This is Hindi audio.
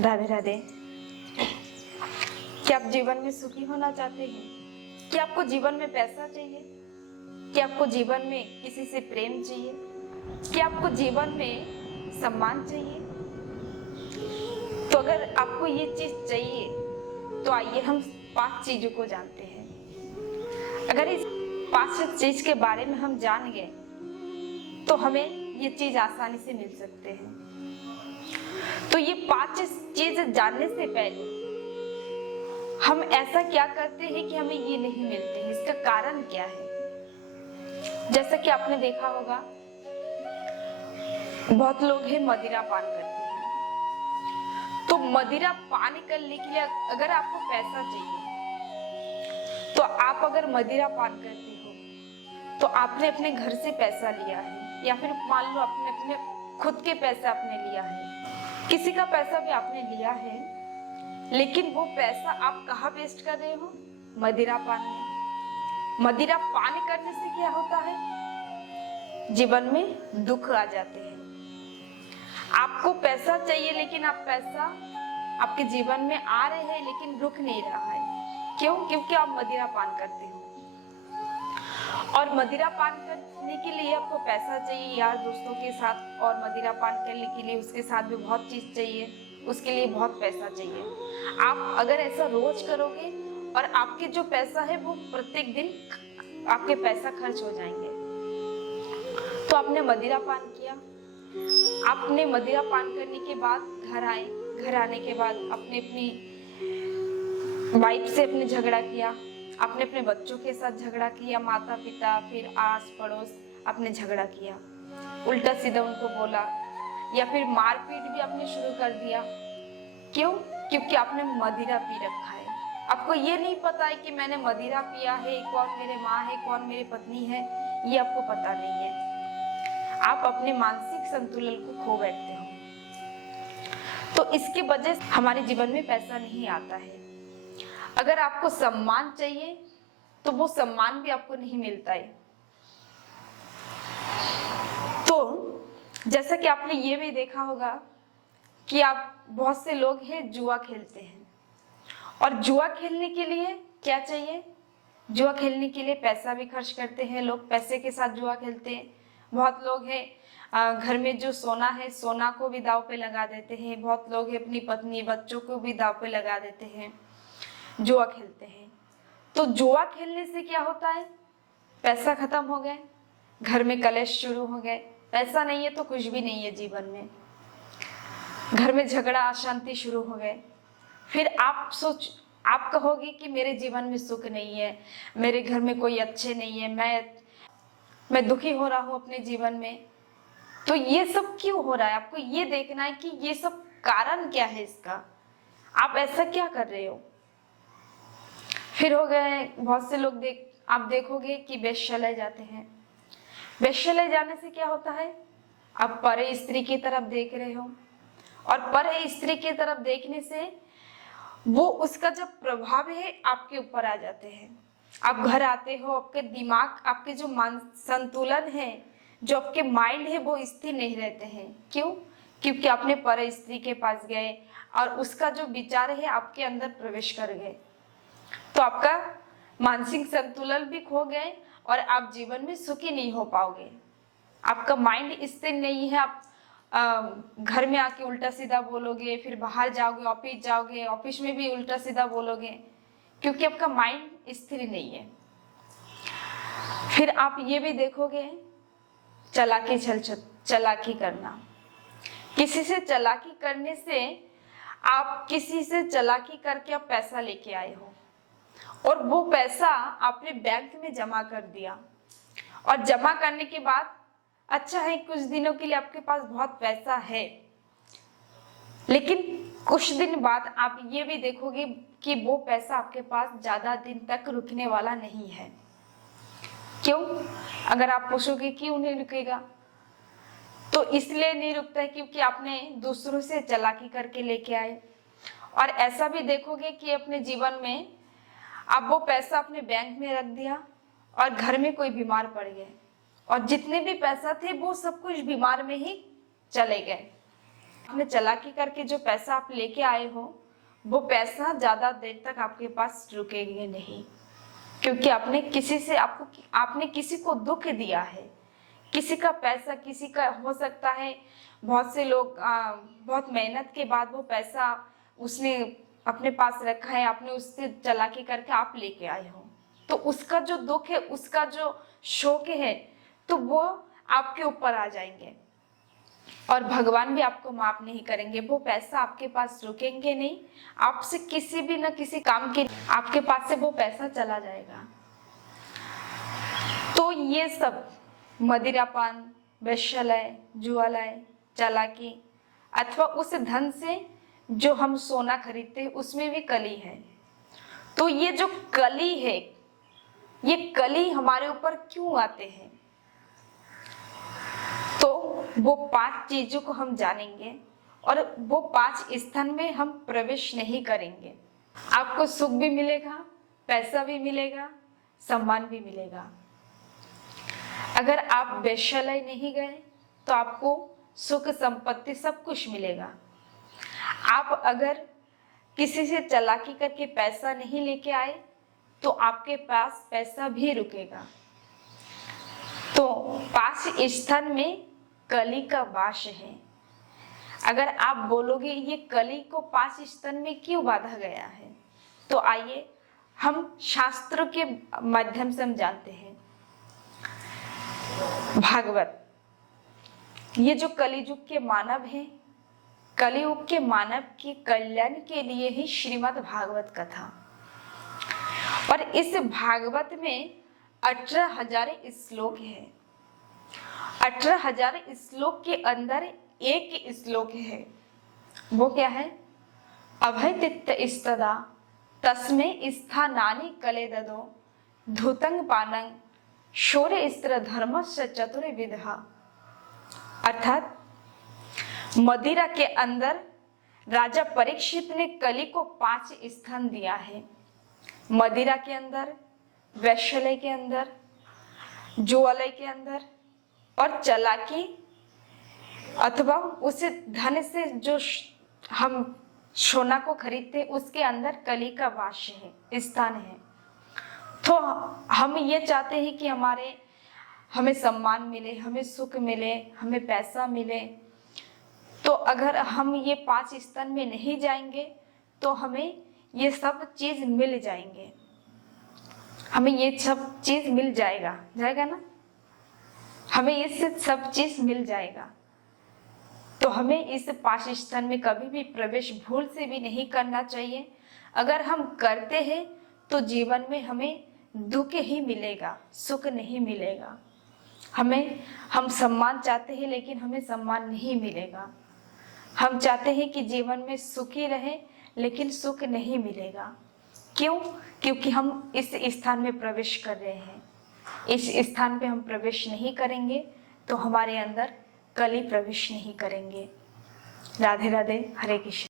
राधे राधे। क्या आप जीवन में सुखी होना चाहते हैं? क्या आपको जीवन में पैसा चाहिए? क्या आपको जीवन में किसी से प्रेम चाहिए? क्या आपको जीवन में सम्मान चाहिए? तो अगर आपको ये चीज चाहिए तो आइए हम 5 चीजों को जानते हैं। अगर इस 5 चीज के बारे में हम जान गए तो हमें ये चीज आसानी से मिल सकते हैं। तो ये 5 चीज जानने से पहले हम ऐसा क्या करते हैं कि हमें ये नहीं मिलते हैं? इसका कारण क्या है? जैसा कि आपने देखा होगा, बहुत लोग हैं मदिरा पान करते हैं। तो मदिरा पान करने के लिए अगर आपको पैसा चाहिए तो आप अगर मदिरा पान करते हो तो आपने अपने घर से पैसा लिया है, या फिर मान लो आपने अपने खुद के पैसे आपने लिया है, किसी का पैसा भी आपने लिया है, लेकिन वो पैसा आप कहाँ वेस्ट कर रहे हो? मदिरा पान में। मदिरा पान करने से क्या होता है? जीवन में दुख आ जाते हैं। आपको पैसा चाहिए लेकिन आप पैसा आपके जीवन में आ रहे हैं लेकिन रुक नहीं रहा है। क्यों? क्योंकि आप मदिरा पान करते हो। और मदिरा पान करने के लिए आपको पैसा चाहिए, यार दोस्तों के साथ, और मदिरा पान करने के लिए उसके साथ भी बहुत चीज चाहिए, उसके लिए बहुत पैसा चाहिए। आप अगर ऐसा रोज करोगे और आपके जो पैसा है वो प्रत्येक दिन आपके पैसा खर्च हो जाएंगे। तो आपने मदिरा पान किया, आपने मदिरा पान करने के बाद घर आए, घर आने के बाद आपने अपनी वाइफ से अपने झगड़ा किया, आपने अपने बच्चों के साथ झगड़ा किया, माता पिता फिर आस पड़ोस आपने झगड़ा किया, उल्टा सीधा उनको बोला, या फिर मारपीट भी आपने शुरू कर दिया। क्यों? क्योंकि आपने मदिरा पी रखा है। आपको ये नहीं पता है कि मैंने मदिरा पिया है, कौन मेरे माँ है, कौन मेरी पत्नी है, ये आपको पता नहीं है। आप अपने मानसिक संतुलन को खो बैठते हो। तो इसकी वजह से हमारे जीवन में पैसा नहीं आता है। अगर आपको सम्मान चाहिए तो वो सम्मान भी आपको नहीं मिलता है। तो जैसा कि आपने ये भी देखा होगा कि आप बहुत से लोग हैं जुआ खेलते हैं, और जुआ खेलने के लिए क्या चाहिए? जुआ खेलने के लिए पैसा भी खर्च करते हैं लोग, पैसे के साथ जुआ खेलते हैं। बहुत लोग हैं घर में जो सोना है, सोना को भी दांव पे लगा देते हैं। बहुत लोग हैं अपनी पत्नी बच्चों को भी दांव पे लगा देते हैं, जुआ खेलते हैं। तो जुआ खेलने से क्या होता है? पैसा खत्म हो गए, घर में कलेश शुरू हो गए। पैसा नहीं है तो कुछ भी नहीं है जीवन में। घर में झगड़ा अशांति शुरू हो गए। फिर आप कहोगे कि मेरे जीवन में सुख नहीं है, मेरे घर में कोई अच्छे नहीं है, मैं दुखी हो रहा हूं अपने जीवन में। तो ये सब क्यों हो रहा है? आपको ये देखना है कि ये सब कारण क्या है इसका, आप ऐसा क्या कर रहे हो। फिर हो गए बहुत से लोग आप देखोगे कि वेश्यालय जाते हैं। वेश्यालय जाने से क्या होता है? आप परे स्त्री की तरफ देख रहे हो, और परे स्त्री की तरफ देखने से वो उसका जो प्रभाव है आपके ऊपर आ जाते हैं। आप घर आते हो, आपके दिमाग, आपके जो मान संतुलन है, जो आपके माइंड है, वो स्थिर नहीं रहते हैं। क्यों? क्योंकि आपने पर स्त्री के पास गए और उसका जो विचार है आपके अंदर प्रवेश कर गए। तो आपका मानसिक संतुलन भी खो गए और आप जीवन में सुखी नहीं हो पाओगे। आपका माइंड स्थिर नहीं है। आप घर में आके उल्टा सीधा बोलोगे, फिर बाहर जाओगे, ऑफिस जाओगे, ऑफिस में भी उल्टा सीधा बोलोगे, क्योंकि आपका माइंड स्थिर नहीं है। फिर आप ये भी देखोगे चालाकी करना। किसी से चालाकी करने से, आप किसी से चालाकी करके आप पैसा लेके आए हो और वो पैसा आपने बैंक में जमा कर दिया, और जमा करने के बाद अच्छा है कुछ दिनों के लिए आपके पास बहुत पैसा है, लेकिन कुछ दिन बाद आप ये भी देखोगे कि वो पैसा आपके पास ज्यादा दिन तक रुकने वाला नहीं है। क्यों? अगर आप पूछोगे क्यों नहीं रुकेगा, तो इसलिए नहीं रुकता है क्योंकि आपने दूसरों से चालाकी करके लेके आए। और ऐसा भी देखोगे कि अपने जीवन में आप वो पैसा अपने बैंक में रख दिया और घर में कोई बीमार पड़ गए, और जितने भी पैसा थे वो सब कुछ बीमार में ही चले गए। आपने चालाकी करके जो पैसा आप लेके आए हो, वो पैसा ज्यादा देर तक आपके पास रुकेगा नहीं, क्योंकि आपने किसी को दुख दिया है। किसी का पैसा, किसी का हो सकता है बहुत से लोग बहुत मेहनत के बाद वो पैसा उसने अपने पास रखा है, आपने उससे चालाकी करके आप लेके आए हो, तो उसका जो दुख है, उसका जो शोक है, तो वो आपके ऊपर आ जाएंगे और भगवान भी आपको माफ नहीं करेंगे। वो पैसा आपके पास रुकेंगे नहीं, आपसे किसी भी न किसी काम के आपके पास से वो पैसा चला जाएगा। तो ये सब मदिरापान, वेश्यालय, जुआलय, चालाकी अथवा उस धन से जो हम सोना खरीदते हैं उसमें भी कली है। तो ये जो कली है, ये कली हमारे ऊपर क्यों आते हैं, तो वो 5 चीजों को हम जानेंगे और वो 5 स्थान में हम प्रवेश नहीं करेंगे। आपको सुख भी मिलेगा, पैसा भी मिलेगा, सम्मान भी मिलेगा। अगर आप वेश्यालय नहीं गए तो आपको सुख, संपत्ति सब कुछ मिलेगा। आप अगर किसी से चालाकी करके पैसा नहीं लेके आए तो आपके पास पैसा भी रुकेगा। तो 5 स्थान में कली का वास है। अगर आप बोलोगे ये कली को 5 स्थान में क्यों बांधा गया है, तो आइए हम शास्त्रों के माध्यम से हम जानते हैं। भागवत, ये जो कलियुग के मानव हैं, कलियुग के मानव के कल्याण के लिए ही श्रीमद् भागवत कथा, और इस भागवत में 18,000 श्लोक है। 18,000 श्लोक के अंदर एक श्लोक है, वो क्या है? अभय तित्त स्तदा तस्मे स्थानानि कलेददो धूतंग पानंग शौर्य स्त्र धर्म से चतुर्विधा। अर्थात मदिरा के अंदर राजा परीक्षित ने कली को 5 स्थान दिया है। मदिरा के अंदर, वैश्यालय के अंदर, जुआलय के अंदर और चालाकी अथवा उस धन से जो हम सोना को खरीदते उसके अंदर कली का वास है, स्थान है। तो हम ये चाहते हैं कि हमें सम्मान मिले, हमें सुख मिले, हमें पैसा मिले। तो अगर हम ये 5 स्थान में नहीं जाएंगे तो हमें ये सब चीज मिल जाएंगे, हमें ये सब चीज मिल जाएगा ना, हमें ये सब चीज मिल जाएगा। तो हमें इस 5 स्थान में कभी भी प्रवेश भूल से भी नहीं करना चाहिए। अगर हम करते हैं तो जीवन में हमें दुख ही मिलेगा, सुख नहीं मिलेगा। हम सम्मान चाहते हैं लेकिन हमें सम्मान नहीं मिलेगा। हम चाहते हैं कि जीवन में सुखी रहे लेकिन सुख नहीं मिलेगा। क्यों? क्योंकि हम इस स्थान में प्रवेश कर रहे हैं। इस स्थान पे हम प्रवेश नहीं करेंगे तो हमारे अंदर कली प्रवेश नहीं करेंगे। राधे राधे, हरे कृष्ण।